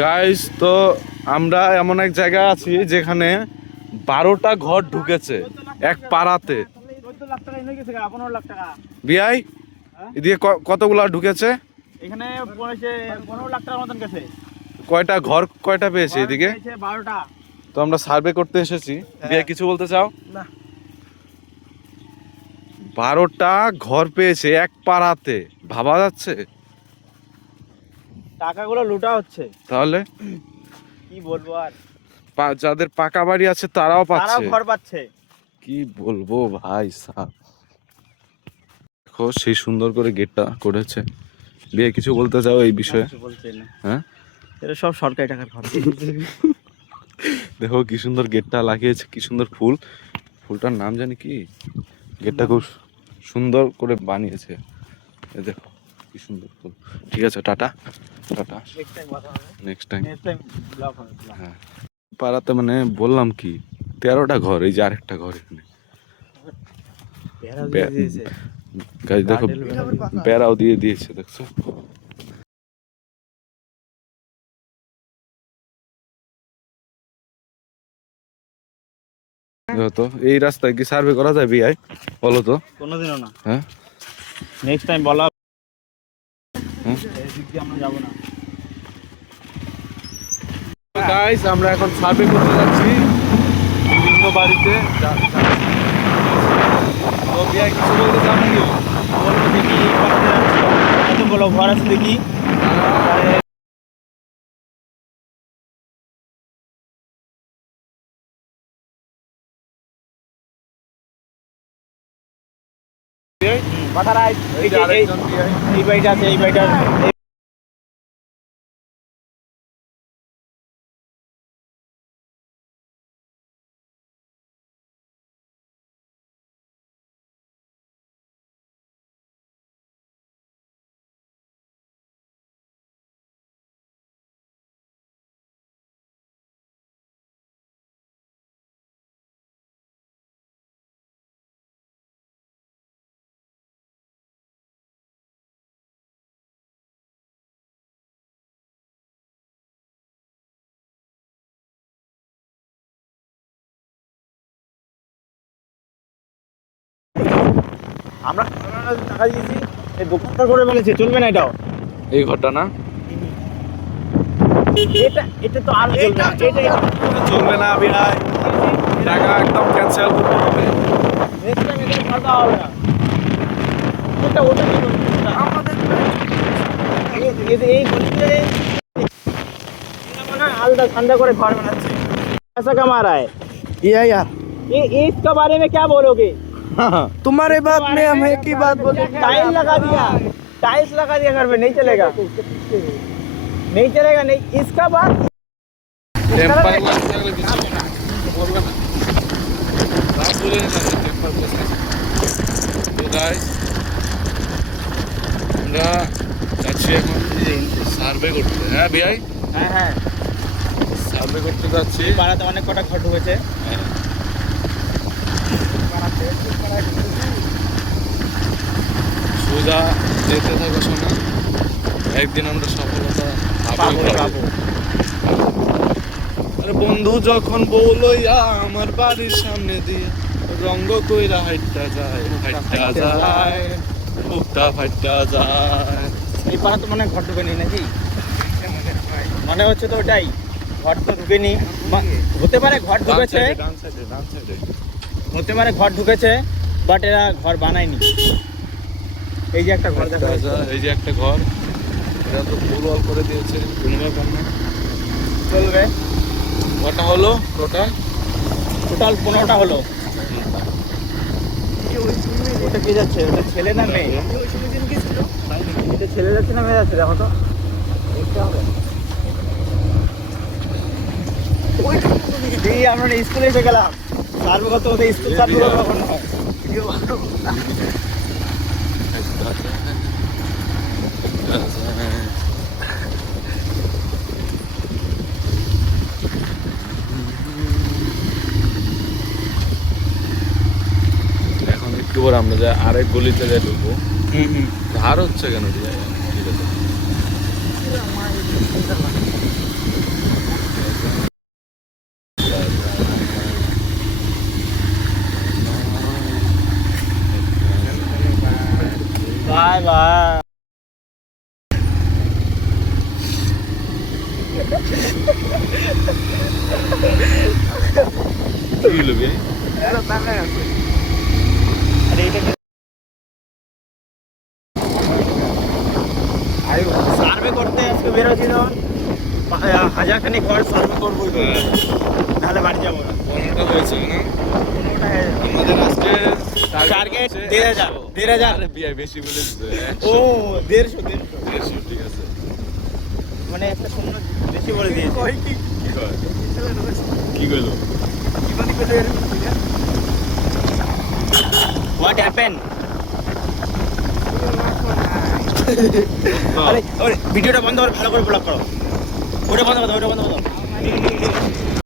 Guys, তো আমরা এমন এক জায়গায় আছি যেখানে 12টা ঘর ঢুকেছে এক পাড়াতে। বিআই এদিকে কতগুলা ঢুকেছে? এখানে 15 লাখ টাকার মতন গেছে। কয়টা ঘর কয়টা পেয়েছে এদিকে? 12টা। তো আমরা সার্ভে করতে এসেছি। বিআই কিছু বলতে চাও? না, 12টা ঘর পেয়েছে এক পাড়াতে, ভাবা যাচ্ছে? টাকাগুলো লুটা হচ্ছে। তাহলে কি বলবো আর, যাদের পাকা বাড়ি আছে তারাও তারাও পাচ্ছে। ঘর পাচ্ছে। কি বলবো ভাই সাহেব, দেখো সেই সুন্দর করে গেটটা করেছে। বিয়ে কিছু বলতে চাও এই বিষয়ে? হ্যাঁ, এটা সব সরকারি টাকার ঘর। দেখো কি সুন্দর গেটটা লাগিয়েছে, কি সুন্দর ফুল। ফুলটার নাম জানি কি, গেটটা খুব সুন্দর করে বানিয়েছে। এই দেখো কি সুন্দর ফুল। ঠিক আছে, টাটা টাটা, নেক্সট টাইম। হ্যাঁ, পাড়াতে মানে বললাম কি 13টা ঘর, এই যে আরেকটা ঘর এখানে। গাছ দেখো, বেড়াও দিয়ে দিয়েছে, দেখছো? তো এই রাস্তায় কি সার্ভে করা যায় বিআই, বলো তো? কোনোদিনও না। হ্যাঁ, নেক্সট টাইম বলা। হ্যাঁ এদিক দিয়ে আমরা যাব না। গাইস, আমরা এখন সার্ভে করতে যাচ্ছি বিভিন্ন বাড়িতে। তো বিআই কিছু বলতে চান কি? বলবো দেখি কতগুলো ঘর আছে দেখি। কথাটা এই বাড়িটা আছে, এই বাড়িটা। আমরা টাকা দিয়েছি, এই দোকানদার করে বলেছে চলবে না এটাও। এই ঘরটা না, এটা এটা তো আর চলবে না। এটা চলবে না বিআই, টাকা একদম ক্যান্সেল করতে হবে। নেক্সট টাইম এটা ঘর দেওয়া হবে না। ওটা ওটা কি করবে? আমাদের এই গলিতে মনে হয় আলাদা ঠান্ডা করে ঘর বানাচ্ছে। ऐसा कमा रहा है यार ये इसके बारे में क्या बोलोगे? तुम्हारे बात में हम एक ही बात बोले। टाइल्स लगा दिया, टाइल्स लगा दिया घर में, नहीं चलेगा, नहीं चलेगा। नहीं, इसका बात টেম্পার গ্লাস থাকলে কিছু বলবে না, রাত বলে না টেম্পার গ্লাস আছে। তো গাইস, আমরা যাচ্ছি এখন সার্ভে করতে। হ্যাঁ বিআই, হ্যাঁ হ্যাঁ, সার্ভে করতে যাচ্ছি। পাড়াতে অনেক কটা ঘর ঢুকেছে। হ্যাঁ, সোজা যেতে থাকো শোনা, একদিন আমরা সফলতা পাবো। আরে বন্ধু যখন বলইয়া আমার বাড়ির সামনে দিয়ে রঙ্গ কইরা হাইটটা যায়, বুকটা ফাইটটা যায়। এই পাড়া তো মনে হয় ঘর ঢুকেনি নাকি? মনে হচ্ছে তো ওটাই, ঘর তো ঢুকেনি। হতে পারে ঘর ঢুকেছে, ডান সাইডে হতে পারে ঘর ঢুকেছে, বাট এরা ঘর বানায়নি। এই যে একটা ঘর দেখা যাচ্ছে, এই যে একটা ঘর, এটা তো ফুল ওয়াল করে দিয়েছে, কোনো ব্যাপার না, চলবে। কটা হলো টোটাল? টোটাল 15টা হলো। ওটা কে যাচ্ছে? ওটা ছেলে না মেয়ে? এটা ছেলে যাচ্ছে না মেয়ে যাচ্ছে? দেখো তো, দেখতে হবে। এই আমরা স্কুলে এসে গেলাম, সার্ভে করতে করতে স্কুল সার্ভে করবো এখন। এখন একটু পর আমরা যাই আরেক গলিতে যাই ঢুকবো। ধার হচ্ছে কেন? ঠিক আছে, কি হলো ভাই? আরে এটা সার্ভে করতে আজকে বেরোচ্ছি তখন 1000 ঘর সার্ভে করবো নাহলে বাড়ি যাবো না। 15টা হয়েছে না? কোনোটা আমাদের আজকে টার্গেট 1500 আরে বিয়ে বেশি বলে দিছে। ও 150 150 ঠিক আছে। মানে একটা শূন্য বেশি বলে দিয়েছে। কি কয়? কি কইলো? What happen? আরে ভিডিওটা বন্ধ করো, ভালো করে ব্লগ করো। ওটা বন্ধ করো, ওটা বন্ধ করো।